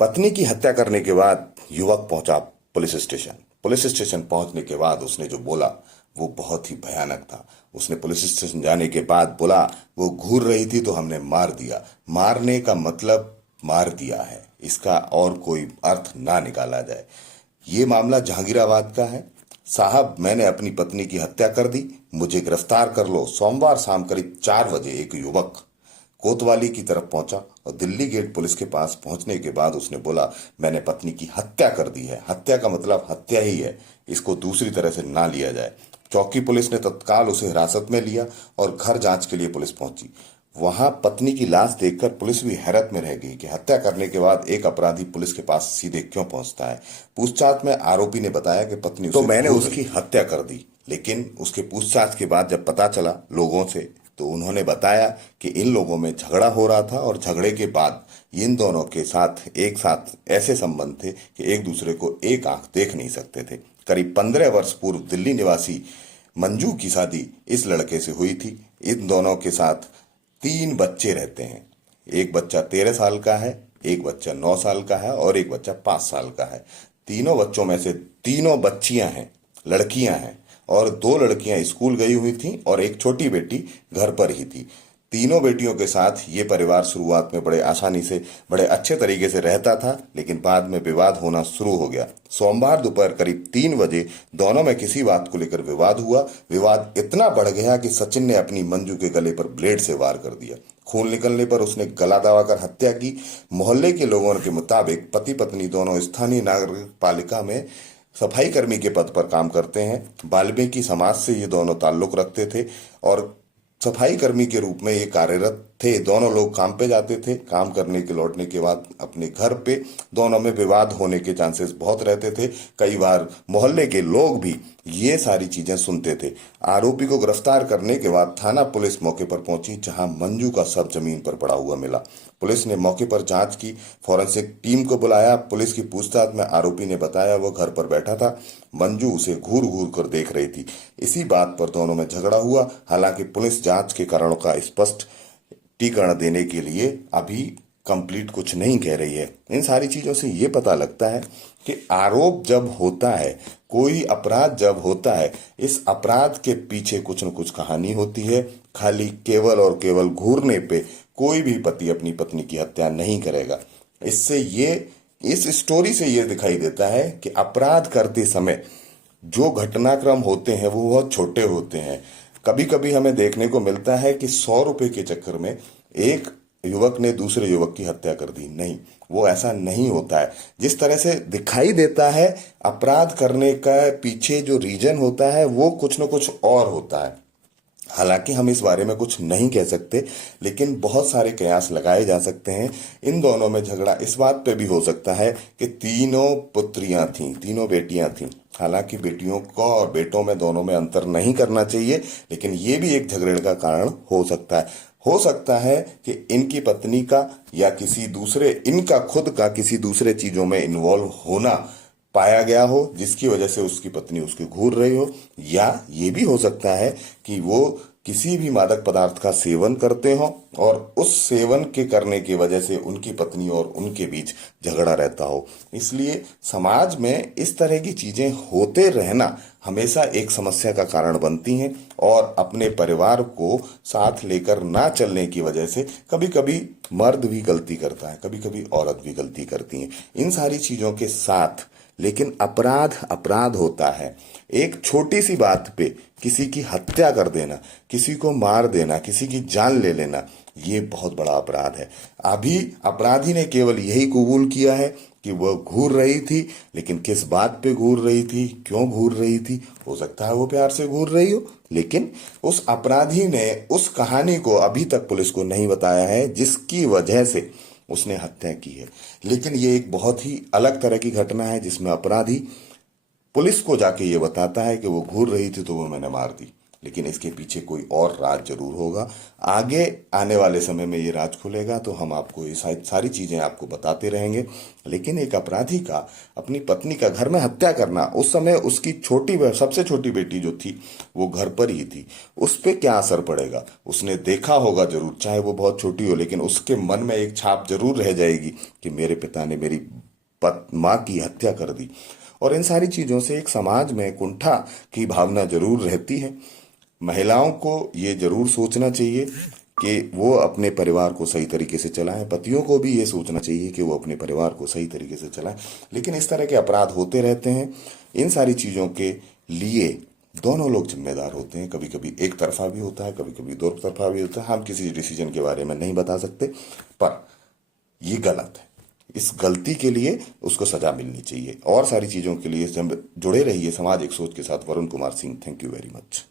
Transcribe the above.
पत्नी की हत्या करने के बाद युवक पहुंचा पुलिस स्टेशन। पुलिस स्टेशन पहुंचने के बाद उसने जो बोला वो बहुत ही भयानक था। उसने पुलिस स्टेशन जाने के बाद बोला वो घूर रही थी तो हमने मार दिया। मारने का मतलब मार दिया है, इसका और कोई अर्थ ना निकाला जाए। ये मामला जहांगीराबाद का है। साहब, मैंने अपनी पत्नी की हत्या कर दी, मुझे गिरफ्तार कर लो। सोमवार शाम करीब 4 बजे एक युवक कोतवाली की तरफ पहुंचा और दिल्ली गेट पुलिस के पास पहुंचने के बाद उसने बोला मैंने पत्नी की हत्या कर दी है। हत्या का मतलब हत्या ही है, इसको दूसरी तरह से ना लिया जाए। चौकी पुलिस ने तत्काल उसे हिरासत में लिया और घर जांच के लिए पुलिस पहुंची। वहां पत्नी की लाश देखकर पुलिस भी हैरत में रह गई कि हत्या करने के बाद एक अपराधी पुलिस के पास सीधे क्यों पहुंचता है। पूछताछ में आरोपी ने बताया कि पत्नी तो मैंने उसकी हत्या कर दी, लेकिन उसके पूछताछ के बाद जब पता चला लोगों से तो उन्होंने बताया कि इन लोगों में झगड़ा हो रहा था और झगड़े के बाद इन दोनों के साथ एक साथ ऐसे संबंध थे कि एक दूसरे को एक आंख देख नहीं सकते थे। करीब 15 वर्ष पूर्व दिल्ली निवासी मंजू की शादी इस लड़के से हुई थी। इन दोनों के साथ 3 बच्चे रहते हैं। एक बच्चा 13 साल का है, एक बच्चा 9 साल का है और एक बच्चा 5 साल का है। तीनों बच्चों में से तीनों बच्चियां हैं, लड़कियां हैं, और 2 लड़कियां स्कूल गई हुई थीं और एक छोटी बेटी घर पर ही थी। तीनों बेटियों के साथ ये परिवार शुरुआत में बड़े आसानी से बड़े अच्छे तरीके से रहता था, लेकिन बाद में विवाद होना शुरू हो गया। सोमवार दोपहर करीब 3 बजे दोनों में किसी बात को लेकर विवाद हुआ। विवाद इतना बढ़ गया कि सचिन ने अपनी मंजू के गले पर ब्लेड से वार कर दिया। खून निकलने पर उसने गला दबाकर हत्या की। मोहल्ले के लोगों के मुताबिक पति पत्नी दोनों स्थानीय नगर पालिका में सफाई कर्मी के पद पर काम करते हैं। वाल्मीकि समाज से ये दोनों ताल्लुक रखते थे और सफाई कर्मी के रूप में ये कार्यरत थे। दोनों लोग काम पे जाते थे। काम करने के लौटने के बाद अपने घर पे दोनों में विवाद होने के चांसेस बहुत रहते थे। कई बार मोहल्ले के लोग भी ये सारी चीजें सुनते थे। आरोपी को गिरफ्तार करने के बाद थाना पुलिस मौके पर पहुंची, जहां मंजू का शव जमीन पर पड़ा हुआ मिला। पुलिस ने मौके पर जांच की, फॉरेंसिक टीम को बुलाया। पुलिस की पूछताछ में आरोपी ने बताया वो घर पर बैठा था, मंजू उसे घूर घूर कर देख रही थी। इसी बात पर दोनों में झगड़ा हुआ। हालांकि पुलिस जांच के कारणों का स्पष्टीकरण देने के लिए अभी कंप्लीट कुछ नहीं कह रही है। इन सारी चीजों से ये पता लगता है कि आरोप जब होता है, कोई अपराध जब होता है, इस अपराध के पीछे कुछ न कुछ कहानी होती है। खाली केवल और केवल घूरने पे कोई भी पति अपनी पत्नी की हत्या नहीं करेगा। इस स्टोरी से ये दिखाई देता है कि अपराध करते समय जो घटनाक्रम होते हैं वो बहुत छोटे होते हैं। कभी कभी हमें देखने को मिलता है कि 100 रुपए के चक्कर में एक युवक ने दूसरे युवक की हत्या कर दी। नहीं, वो ऐसा नहीं होता है। जिस तरह से दिखाई देता है अपराध करने का पीछे जो रीजन होता है वो कुछ न कुछ और होता है। हालांकि हम इस बारे में कुछ नहीं कह सकते, लेकिन बहुत सारे कयास लगाए जा सकते हैं। इन दोनों में झगड़ा इस बात पे भी हो सकता है कि तीनों पुत्रियां थीं, तीनों बेटियां थीं। हालांकि बेटियों को और बेटों में दोनों में अंतर नहीं करना चाहिए, लेकिन ये भी एक झगड़े का कारण हो सकता है। हो सकता है कि इनकी पत्नी का या किसी दूसरे, इनका खुद का किसी दूसरे चीजों में इन्वॉल्व होना पाया गया हो, जिसकी वजह से उसकी पत्नी उसके घूर रही हो। या ये भी हो सकता है कि वो किसी भी मादक पदार्थ का सेवन करते हो और उस सेवन के करने की वजह से उनकी पत्नी और उनके बीच झगड़ा रहता हो। इसलिए समाज में इस तरह की चीजें होते रहना हमेशा एक समस्या का कारण बनती हैं और अपने परिवार को साथ लेकर ना चलने की वजह से कभी कभी मर्द भी गलती करता है, कभी कभी औरत भी गलती करती है। इन सारी चीजों के साथ लेकिन अपराध अपराध होता है। एक छोटी सी बात पे किसी की हत्या कर देना, किसी को मार देना, किसी की जान ले लेना, ये बहुत बड़ा अपराध है। अभी अपराधी ने केवल यही कबूल किया है कि वह घूर रही थी, लेकिन किस बात पे घूर रही थी, क्यों घूर रही थी, हो सकता है वो प्यार से घूर रही हो, लेकिन उस अपराधी ने उस कहानी को अभी तक पुलिस को नहीं बताया है जिसकी वजह से उसने हत्या की है। लेकिन ये एक बहुत ही अलग तरह की घटना है जिसमें अपराधी पुलिस को जाके ये बताता है कि वो घूर रही थी तो वो मैंने मार दी। लेकिन इसके पीछे कोई और राज जरूर होगा। आगे आने वाले समय में ये राज खुलेगा तो हम आपको ये सारी चीजें आपको बताते रहेंगे। लेकिन एक अपराधी का अपनी पत्नी का घर में हत्या करना, उस समय उसकी सबसे छोटी बेटी जो थी वो घर पर ही थी, उस पे क्या असर पड़ेगा? उसने देखा होगा जरूर, चाहे वो बहुत छोटी हो, लेकिन उसके मन में एक छाप जरूर रह जाएगी कि मेरे पिता ने मेरी माँ की हत्या कर दी। और इन सारी चीजों से एक समाज में कुंठा की भावना जरूर रहती है। महिलाओं को ये जरूर सोचना चाहिए कि वो अपने परिवार को सही तरीके से चलाएं, पतियों को भी ये सोचना चाहिए कि वो अपने परिवार को सही तरीके से चलाएं। लेकिन इस तरह के अपराध होते रहते हैं। इन सारी चीजों के लिए दोनों लोग जिम्मेदार होते हैं। कभी कभी एक तरफा भी होता है, कभी कभी दो तरफा भी होता है। हम किसी डिसीजन के बारे में नहीं बता सकते, पर ये गलत है। इस गलती के लिए उसको सजा मिलनी चाहिए। और सारी चीजों के लिए जुड़े रहिए सामाजिक सोच के साथ। Varun Kumar Singh, thank you very much.